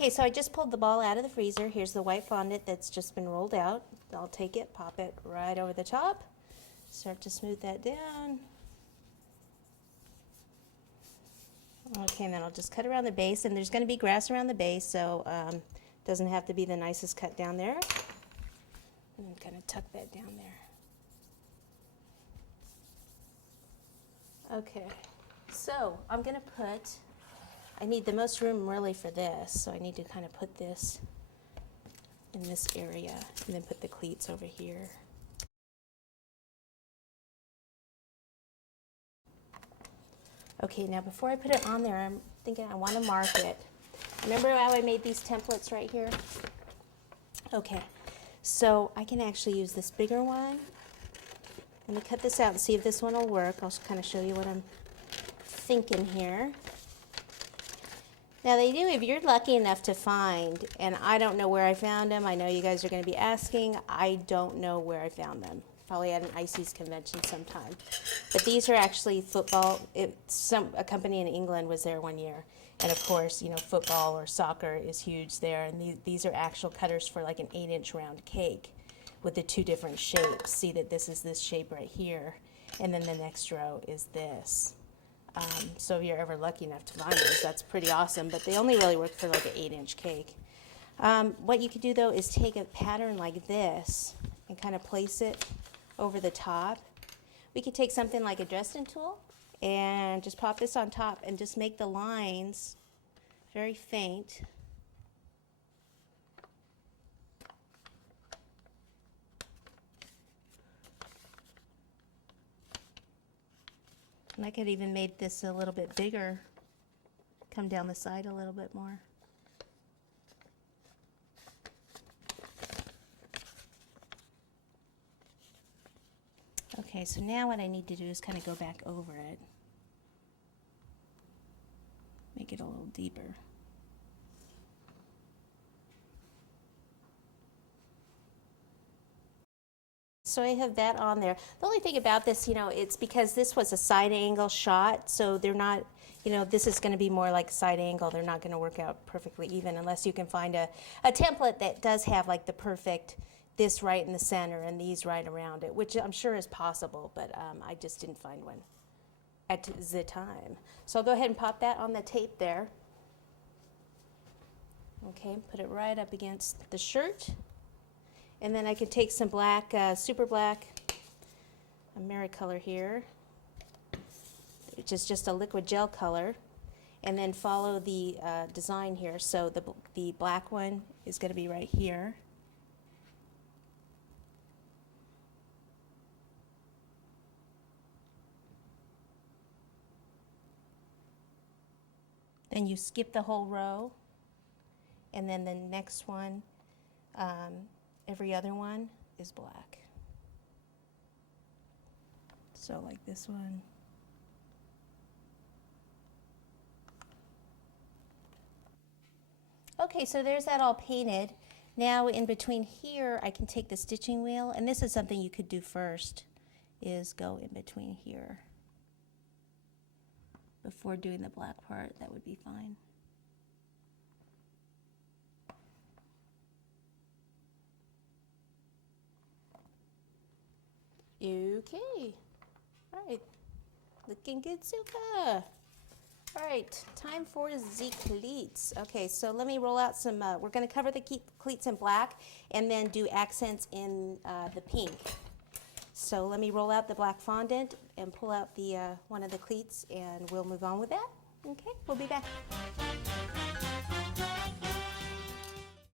Okay, so I just pulled the ball out of the freezer. Here's the white fondant that's just been rolled out. I'll take it, pop it right over the top. Start to smooth that down. Okay, and then I'll just cut around the base, and there's going to be grass around the base, so it doesn't have to be the nicest cut down there. And then kind of tuck that down there. Okay, so I'm going to put, I need the most room really for this, so I need to kind of put this in this area, and then put the cleats over here. Okay, now before I put it on there, I'm thinking I want to mark it. Remember how I made these templates right here? Okay, so I can actually use this bigger one. Let me cut this out and see if this one will work. I'll kind of show you what I'm thinking here. Now they do, if you're lucky enough to find, and I don't know where I found them, I know you guys are going to be asking, I don't know where I found them. Probably at an ICES convention sometime. But these are actually Futbol. A company in England was there one year. And of course, you know, football or soccer is huge there. And these are actual cutters for like an 8-inch round cake with the two different shapes. See that this is this shape right here. And then the next row is this. So if you're ever lucky enough to find those, that's pretty awesome. But they only really work for like an 8-inch cake. What you could do though is take a pattern like this and kind of place it over the top. We could take something like a Dresden tool and just pop this on top and just make the lines very faint. And I could even make this a little bit bigger, come down the side a little bit more. Okay, so now what I need to do is kind of go back over it. Make it a little deeper. So I have that on there. The only thing about this, you know, it's because this was a side angle shot, so they're not, you know, this is going to be more like side angle. They're not going to work out perfectly even unless you can find a template that does have like the perfect, this right in the center and these right around it, which I'm sure is possible, but I just didn't find one at the time. So I'll go ahead and pop that on the tape there. Okay, put it right up against the shirt. And then I can take some black, super black, AmeriColor here, which is just a liquid gel color, and then follow the design here. So the black one is going to be right here. Then you skip the whole row, and then the next one, every other one is black. So like this one. Okay, so there's that all painted. Now in between here, I can take the stitching wheel, and this is something you could do first, is go in between here. Before doing the black part, that would be fine. Okay, all right, looking good so far. All right, time for the cleats. Okay, so let me roll out some, we're gonna cover the cleats in black and then do accents in the pink. So let me roll out the black fondant and pull out the one of the cleats, and we'll move on with that. Okay, we'll be back.